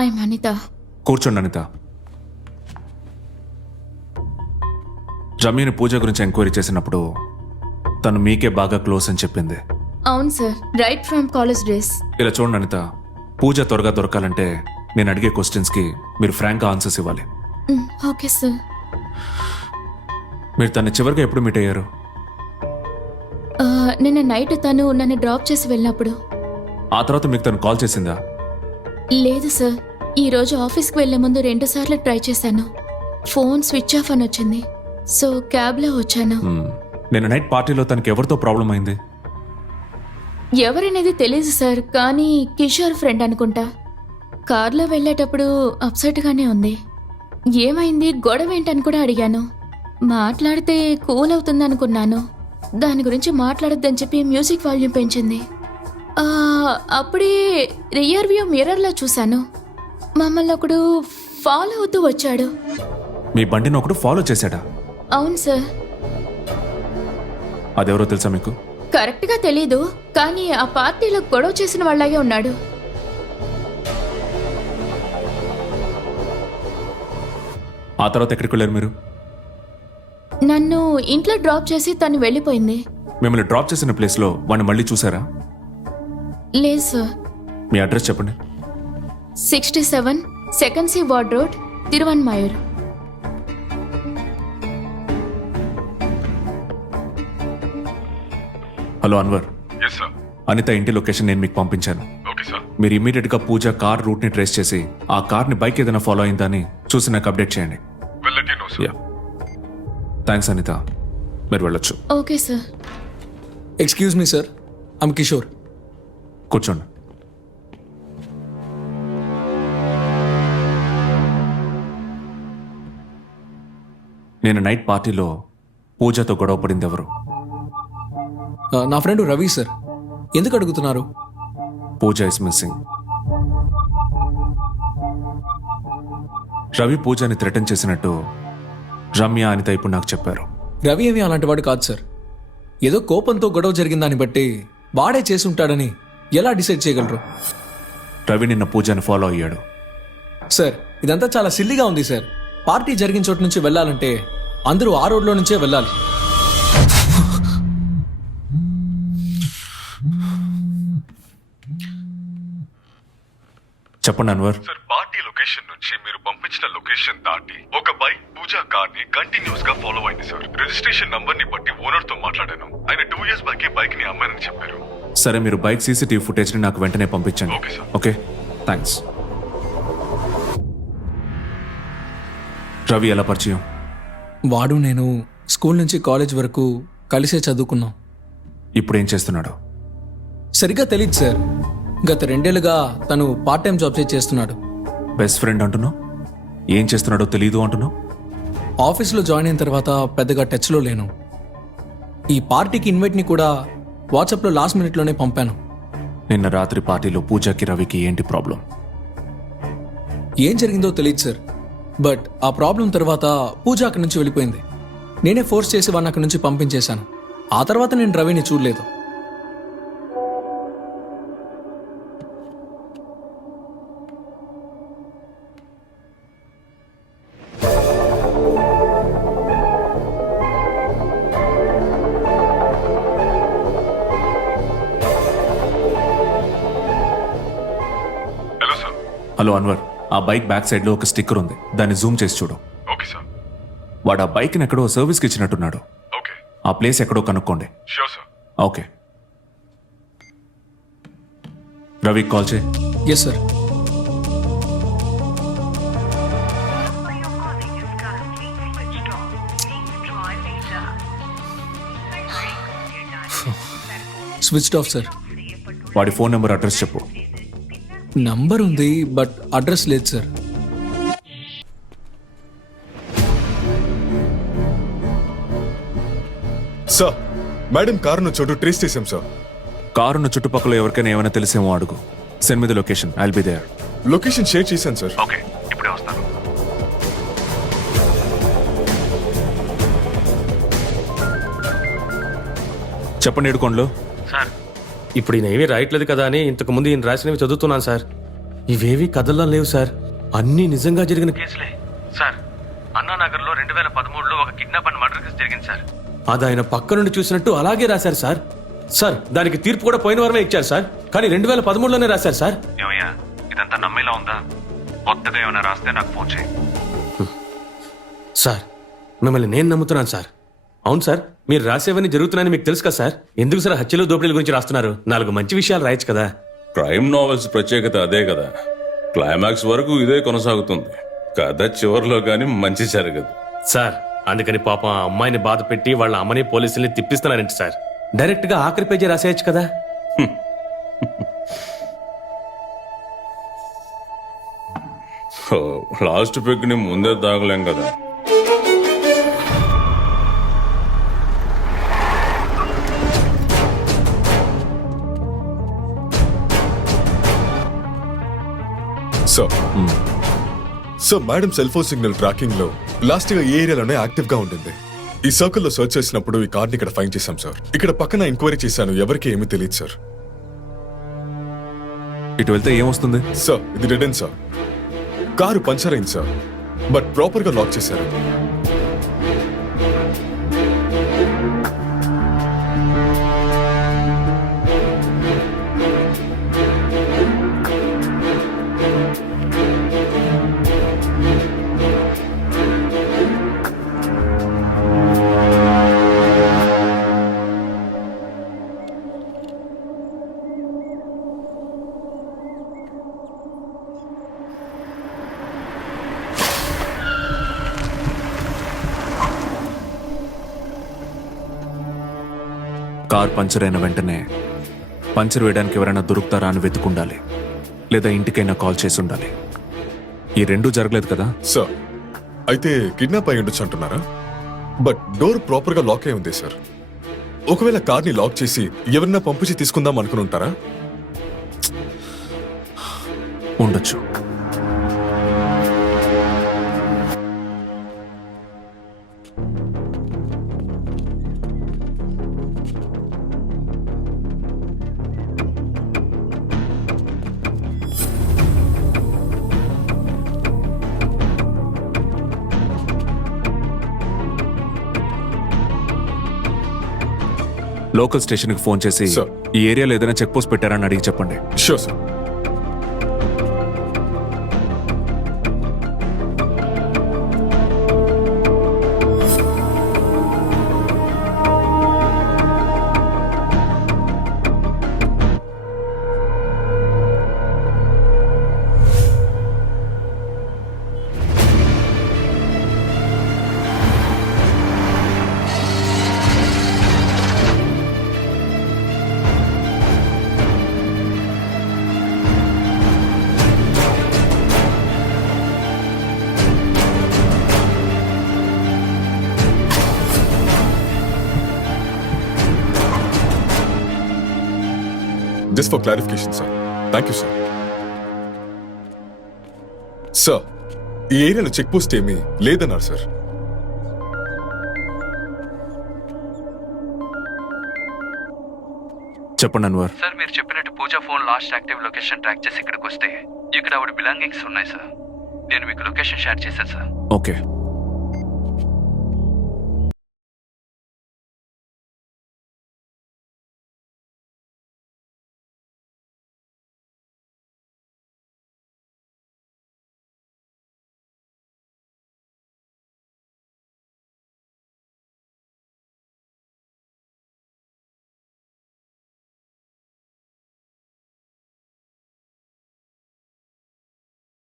I'm Anitha. కూర్చోండి అనిత. రమ్యని పూజ గురించి enquiry చేసినప్పుడు తను మీకే బాగా క్లోజ్ అని చెప్పింది. అవును sir, right from college days. ఇలా చూడండి అనిత, పూజ త్వరగా దొరకాలంటే నేను అడిగే క్వశ్చన్స్కి మీరు ఫ్రాంక్గా ఆన్సర్స్ ఇవ్వాలి. Okay sir. మీరు తను చివరిగా ఎప్పుడు మీట్ అయ్యారు? నిన్న నైట్ తను నన్ను డ్రాప్ చేసి వెళ్ళినప్పుడు. ఆ తర్వాత మీకు తను కాల్ చేసిందా? లేదు సార్, ఈరోజు ఆఫీస్కి వెళ్లే ముందు 2 సార్లు ట్రై చేశాను. ఫోన్ స్విచ్ ఆఫ్ అని వచ్చింది. సో క్యాబ్లో వచ్చాను. నిన్న నైట్ పార్టీలో తనకి ఎవరితో ప్రాబ్లం అయింది? ఎవరనేది తెలీదు సార్, కానీ కిషోర్ ఫ్రెండ్ అనుకుంటా. కార్లో వెళ్ళేటప్పుడు అప్సెట్గానే ఉంది. ఏమైంది, గొడవ ఏంటని కూడా అడిగాను. మాట్లాడితే కూల్ అవుతుంది అనుకున్నాను. దాని గురించి మాట్లాడొద్దని చెప్పి మ్యూజిక్ వాల్యూమ్ పెంచింది. అప్పుడే రియర్ వ్యూ మిర్రర్లో చూశాను. మమ్మల్ని ఒకడు ఫాలో అవుతూ వచ్చాడు. మీ బండిని ఒకడు ఫాలో చేశాడా? అవును సార్. అదెవరో తెలుసా మీకు? కరెక్ట్గా తెలీదు, కానీ ఆ పార్టీలో గొడవ చేసిన వాళ్ళలాగే ఉన్నాడు. ఆ తర్వాత ఎక్కడికి వెళ్ళారు మీరు? నన్ను ఇంట్లో డ్రాప్ చేసి తను వెళ్ళిపోయింది. మిమ్మల్ని డ్రాప్ చేసిన ప్లేస్లో వాడిని మళ్ళీ చూసారా? లేదు సార్. మీ అడ్రస్ చెప్పండి. 67 second C ward road, Thiruvanmiyur. Hello Anwar. Yes sir. Anitha ఇంటి లొకేషన్ నేను మీకు పంపించాను. Okay sir. మీరు ఇమీడియట్ గా పూజ కార్ రూట్ ని ట్రేస్ చేసి ఆ కార్ ని బైక్ ఏదైనా ఫాలో అయిందని చూసి నాకు అప్డేట్ చేయండి. Will let you know sir. Thanks Anita, మీరు వెళ్ళొచ్చు. Okay sir. Excuse me sir, I'm Kishore. కూర్చోండి. నేను నైట్ పార్టీలో పూజతో గొడవ పడింది ఎవరు? నా ఫ్రెండ్ రవి సార్. ఎందుకు అడుగుతున్నారు? పూజ ఇస్ మిస్సింగ్. రవి పూజని థ్రెటన్ చేసినట్టు రమ్య అనిత ఇప్పుడు నాకు చెప్పారు. రవి ఏమీ అలాంటి వాడు కాదు సార్. ఏదో కోపంతో గొడవ జరిగిందాన్ని బట్టి వాడే చేసుంటాడని ఎలా డిసైడ్ చేయగలరు? రవి నిన్న పూజని ఫాలో అయ్యాడు. సార్, ఇదంతా చాలా సిల్లీగా ఉంది సార్. పార్టీ జరిగిన చోటు నుంచి వెళ్ళాలంటే అందరూ ఆ రోడ్లో నుంచే వెళ్ళాలి. చెప్పండి అన్వర్. సార్, పార్టీ లొకేషన్ నుంచి మీరు పంపించిన లొకేషన్ దాటి ఒక బైక్ పూజా కార్ ని కంటిన్యూస్ గా ఫాలో అయింది సార్. రిజిస్ట్రేషన్ నంబర్ ని బట్టి ఓనర్ తో మాట్లాడాను. ఆయన 2 years బ్యాక్ బైక్ ని అమ్మానని చెప్పారు. సరే, మీరు బైక్ సీసీటీవీ ఫుటేజ్ ని నాకు వెంటనే పంపించండి. Okay sir. Okay, thanks. Ravi ఎలా పరిచయం? వాడు నేను స్కూల్ నుంచి కాలేజ్ వరకు కలిసే చదువుకున్నాం. ఇప్పుడు ఏం చేస్తున్నాడు? సరిగ్గా తెలియదు సార్. గత 2 ఏళ్లుగా తను పార్ట్ టైం జాబ్ చేస్తున్నాడు. బెస్ట్ ఫ్రెండ్ అంటున్నావు, ఏం చేస్తున్నాడో తెలీదు అంటున్నావు. ఆఫీస్లో జాయిన్ అయిన తర్వాత పెద్దగా టచ్లో లేను. ఈ పార్టీకి ఇన్వైట్ని కూడా వాట్సాప్లో లాస్ట్ మినిట్లోనే పంపాను. నిన్న రాత్రి పార్టీలో పూజకి రవికి ఏంటి ప్రాబ్లం? ఏం జరిగిందో తెలియదు సార్. బట్ ఆ ప్రాబ్లం తర్వాత పూజ అక్కడి నుంచి వెళ్ళిపోయింది. నేనే ఫోర్స్ చేసి వాడిని అక్కడి నుంచి పంపించేశాను. ఆ తర్వాత నేను రవిని చూడలేదు. Hello sir. హలో అన్వర్, ఆ బైక్ బ్యాక్ సైడ్ లో ఒక స్టిక్కర్ ఉంది, దాన్ని జూమ్ చేసి చూడు. Okay sir. వాడు ఆ బైక్ ని ఎక్కడో సర్వీస్కి ఇచ్చినట్టున్నాడు. ఓకే. ఆ ప్లేస్ ఎక్కడో కనుక్కోండి. Sure sir. ఓకే. రవికి కాల్ చేయి. Yes sir. Switched off sir. వాడి ఫోన్ నెంబర్, అడ్రస్ చెప్పు. నంబర్ ఉంది బట్ అడ్రస్ లేదు సార్. సార్, మేడం కారును చోటు ట్రేస్ చేశాం సార్. కారున్న చుట్టుపక్కల ఎవరికైనా ఏమైనా తెలిసేమో అడుగు. Send me the location, I'll be there. Location share చేశాను సార్. ఓకే, ఇప్పుడే వస్తాను. చెప్పండి ఏడుకోండ్లు. సార్, ఇప్పుడు ఈయన ఏమీ రాయట్లేదు కదా అని ఇంతకు ముందు ఈయన రాసినవి చదువుతున్నాను సార్. ఇవేవి కథల్లో లేవు సార్, అన్నీ నిజంగా జరిగిన కేసులే సార్. అన్నానగర్లో 2013లో ఒక కిడ్నాప్ అండ్ మర్డర్ కేసు జరిగింది సార్. అది ఆయన పక్క నుండి చూసినట్టు అలాగే రాశారు సార్. సార్ దానికి తీర్పు కూడా పోయిన వారమే ఇచ్చారు సార్, కానీ 2013లోనే రాశారు సార్. ఏమయ్యా ఇదంతా నమ్మేలా ఉందా? కొత్తగా ఏమైనా రాస్తే నాకు ఫోన్ చేయి. సార్ మిమ్మల్ని నేను నమ్ముతున్నాను సార్. అవును సార్, మీరు రాసేవన్నీ జరుగుతున్నాయని మీకు తెలుసు కదా సార్. ఎందుకు సార్ హత్యలు దోపిడీల గురించి రాస్తున్నారు? 4 మంచి విషయాలు రాయొచ్చు కదా. క్రైమ్ నావెల్స్ ప్రత్యేకత అదే కదా, క్లైమాక్స్ వరకు ఇదే కొనసాగుతుంది, కథ చివరిలో గాని మంచి జరగదు. సార్ అందుకని పాపం ఆ అమ్మాయిని బాధ పెట్టి వాళ్ళ అమ్మని పోలీసుల్ని తిప్పిస్తున్నారంట సార్. డైరెక్ట్ గా ఆఖరి పేజీ రాసేయచ్చు కదా. లాస్ట్ పిక్ ని ముందే తాగలేం కదా. Sir madam cell phone signal tracking లో లాస్ట్ గా ఏ ఏరియాలోనే యాక్టివ్ గా ఉంటుంది. ఈ సర్కిల్ లో సర్చ్ చేసినప్పుడు ఈ కార్ని ఇక్కడ ఫైండ్ చేశాం సార్. ఇక్కడ పక్కన ఎంక్వైరీ చేశాను, ఎవరికి ఏమీ తెలియదు సార్. ఇటు వెళ్తే ఏమొస్తుంది? సార్ ఇది dead end sir. Car puncture అయింది సార్, బట్ ప్రాపర్ గా లాక్ చేశారు. కార్ పంచర్ అయిన వెంటనే పంచర్ వేయడానికి ఎవరైనా దొరుకుతారా అని వెతుకుండాలి, లేదా ఇంటికైనా కాల్ చేసి ఉండాలి. ఈ రెండూ జరగలేదు కదా. సార్ అయితే కిడ్నాప్ అయి ఉండొచ్చు అంటున్నారా? బట్ డోర్ ప్రాపర్ గా లాక్ అయి ఉంది సార్. ఒకవేళ కార్ని లాక్ చేసి ఎవరన్నా పంపించి తీసుకుందాం అనుకుని ఉంటారా? ఉండొచ్చు. లోకల్ స్టేషన్కి ఫోన్ చేసి Sir. ఈ ఏరియాలో ఏదైనా చెక్ పోస్ట్ పెట్టారని అడిగి చెప్పండి. Sure sir. Just for clarification, sir. Thank you, sir. Sir ఈ ఏరియాలో చెక్ పోస్ట్ ఏమీ లేదన్నారు సార్. చెప్పండి అన్వర్. సార్ మీరు చెప్పినట్టు Pooja phone last active location track చేసి ఇక్కడికి వస్తే ఇక్కడ ఆవిడ బిలాంగింగ్స్ ఉన్నాయి సార్. నేను మీకు లొకేషన్ షేర్ చేశాను సార్. ఓకే.